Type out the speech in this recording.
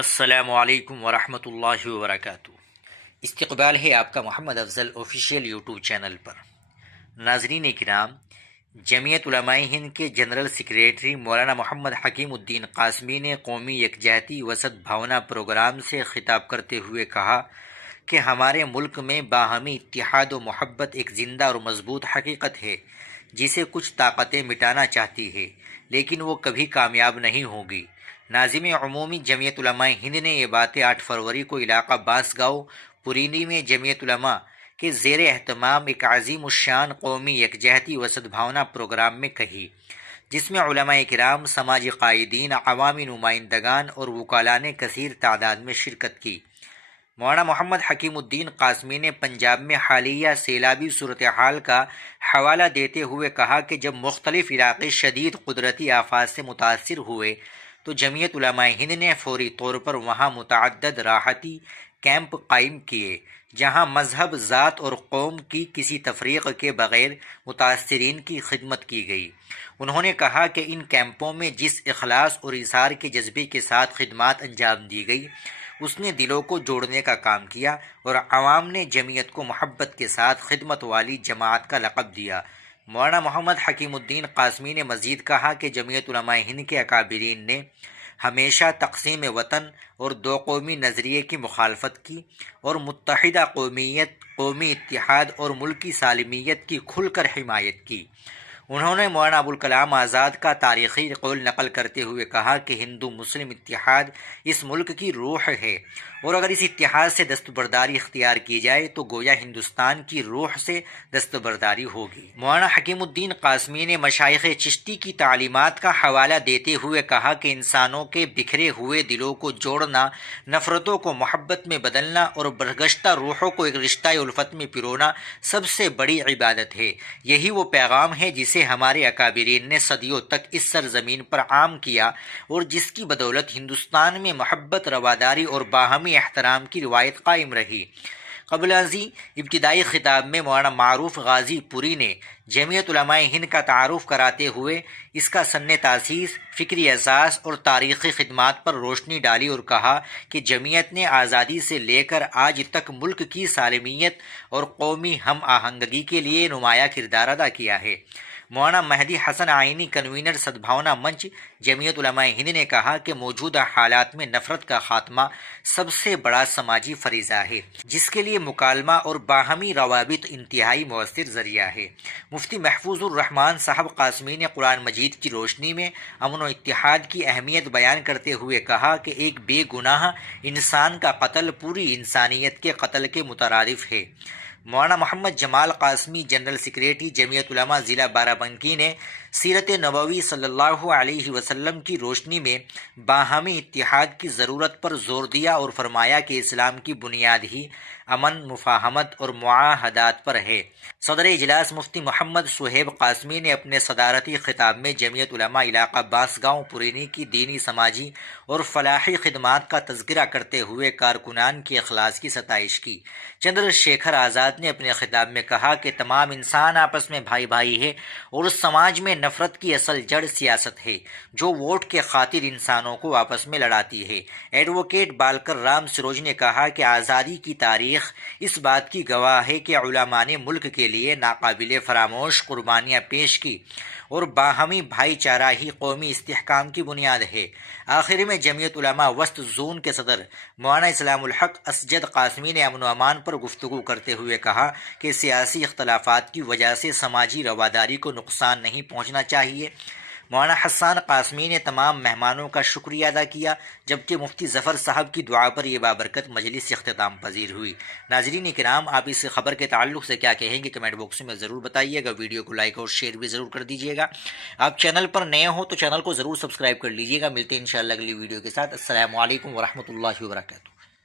السلام علیکم ورحمۃ اللہ وبرکاتہ۔ استقبال ہے آپ کا محمد افضل آفیشیل یوٹیوب چینل پر۔ ناظرین کرام، جمعیت علماء ہند کے جنرل سیکریٹری مولانا محمد حکیم الدین قاسمی نے قومی یکجہتی و سدبھاونا پروگرام سے خطاب کرتے ہوئے کہا کہ ہمارے ملک میں باہمی اتحاد و محبت ایک زندہ اور مضبوط حقیقت ہے جسے کچھ طاقتیں مٹانا چاہتی ہے، لیکن وہ کبھی کامیاب نہیں ہوگی۔ ناظم عمومی جمعیت علماء ہند نے یہ باتیں 8 فروری کو علاقہ بانس گاؤں پورینی میں جمعیت علماء کے زیر اہتمام ایک عظیم الشان قومی یکجہتی و سدبھاونا پروگرام میں کہی، جس میں علماء کرام، سماجی قائدین، عوامی نمائندگان اور وکلاء نے کثیر تعداد میں شرکت کی۔ مولانا محمد حکیم الدین قاسمی نے پنجاب میں حالیہ سیلابی صورتحال کا حوالہ دیتے ہوئے کہا کہ جب مختلف علاقے شدید قدرتی آفات سے متاثر ہوئے تو جمعیت علماء ہند نے فوری طور پر وہاں متعدد راحتی کیمپ قائم کیے، جہاں مذہب، ذات اور قوم کی کسی تفریق کے بغیر متاثرین کی خدمت کی گئی۔ انہوں نے کہا کہ ان کیمپوں میں جس اخلاص اور ایثار کے جذبے کے ساتھ خدمات انجام دی گئی، اس نے دلوں کو جوڑنے کا کام کیا اور عوام نے جمعیت کو محبت کے ساتھ خدمت والی جماعت کا لقب دیا۔ مولانا محمد حکیم الدین قاسمی نے مزید کہا کہ جمعیت علماء ہند کے اکابرین نے ہمیشہ تقسیم وطن اور دو قومی نظریے کی مخالفت کی اور متحدہ قومیت، قومی اتحاد اور ملکی سالمیت کی کھل کر حمایت کی۔ انہوں نے مولانا ابوالکلام آزاد کا تاریخی قول نقل کرتے ہوئے کہا کہ ہندو مسلم اتحاد اس ملک کی روح ہے، اور اگر اس اتحاد سے دستبرداری اختیار کی جائے تو گویا ہندوستان کی روح سے دستبرداری ہوگی۔ مولانا حکیم الدین قاسمی نے مشائخ چشتی کی تعلیمات کا حوالہ دیتے ہوئے کہا کہ انسانوں کے بکھرے ہوئے دلوں کو جوڑنا، نفرتوں کو محبت میں بدلنا اور برگشتہ روحوں کو ایک رشتہ الفت میں پرونا سب سے بڑی عبادت ہے۔ یہی وہ پیغام ہے جسے ہمارے اکابرین نے صدیوں تک اس سرزمین پر عام کیا اور جس کی بدولت ہندوستان میں محبت، رواداری اور باہمی احترام کی روایت قائم رہی۔ قبل ازیں ابتدائی خطاب میں مولانا معروف غازی پوری نے جمعیت علماء ہند کا تعارف کراتے ہوئے اس کا سن تاسیس، فکری اساس اور تاریخی خدمات پر روشنی ڈالی اور کہا کہ جمعیت نے آزادی سے لے کر آج تک ملک کی سالمیت اور قومی ہم آہنگی کے لیے نمایاں کردار ادا کیا ہے۔ مولانا مہدی حسن آئینی، کنوینر سدبھاونا منچ جمعیت علماء ہند نے کہا کہ موجودہ حالات میں نفرت کا خاتمہ سب سے بڑا سماجی فریضہ ہے، جس کے لیے مکالمہ اور باہمی روابط انتہائی مؤثر ذریعہ ہے۔ مفتی محفوظ الرحمان صاحب قاسمی نے قرآن مجید کی روشنی میں امن و اتحاد کی اہمیت بیان کرتے ہوئے کہا کہ ایک بے گناہ انسان کا قتل پوری انسانیت کے قتل کے مترادف ہے۔ مولانا محمد جمال قاسمی، جنرل سیکریٹری جمعیت علماء ضلع بارہ بنکی نے سیرت نبوی صلی اللہ علیہ وسلم کی روشنی میں باہمی اتحاد کی ضرورت پر زور دیا اور فرمایا کہ اسلام کی بنیاد ہی امن، مفاہمت اور معاہدات پر ہے۔ صدر اجلاس مفتی محمد صہیب قاسمی نے اپنے صدارتی خطاب میں جمعیت علماء علاقہ بانس گاؤں پورینی کی دینی، سماجی اور فلاحی خدمات کا تذکرہ کرتے ہوئے کارکنان کے اخلاص کی ستائش کی۔ چندر شیکھر آزاد نے اپنے خطاب میں کہا کہ تمام انسان آپس میں بھائی بھائی ہے اور سماج میں نفرت کی اصل جڑ سیاست ہے، جو ووٹ کے خاطر انسانوں کو آپس میں لڑاتی ہے۔ ایڈوکیٹ بالکر رام سروج نے کہا کہ آزادی کی تاریخ اس بات کی گواہ ہے کہ علماء نے ملک کے لیے ناقابل فراموش قربانیاں پیش کی اور باہمی بھائی چارہ ہی قومی استحکام کی بنیاد ہے۔ آخر میں جمعیت علماء وسط زون کے صدر مولانا اسلام الحق اسجد قاسمی نے امن و امان پر گفتگو کرتے ہوئے کہا کہ سیاسی اختلافات کی وجہ سے سماجی رواداری کو نقصان نہیں پہنچنا چاہیے۔ مولانا حسان قاسمی نے تمام مہمانوں کا شکریہ ادا کیا، جبکہ مفتی ظفر صاحب کی دعا پر یہ بابرکت مجلس اختتام پذیر ہوئی۔ ناظرین کرام، آپ اس خبر کے تعلق سے کیا کہیں گے کمنٹ باکس میں ضرور بتائیے گا۔ ویڈیو کو لائک اور شیئر بھی ضرور کر دیجیے گا۔ آپ چینل پر نئے ہوں تو چینل کو ضرور سبسکرائب کر لیجیے گا۔ ملتے ہیں انشاءاللہ اگلی ویڈیو کے ساتھ۔ السلام علیکم ورحمۃ اللہ وبرکاتہ۔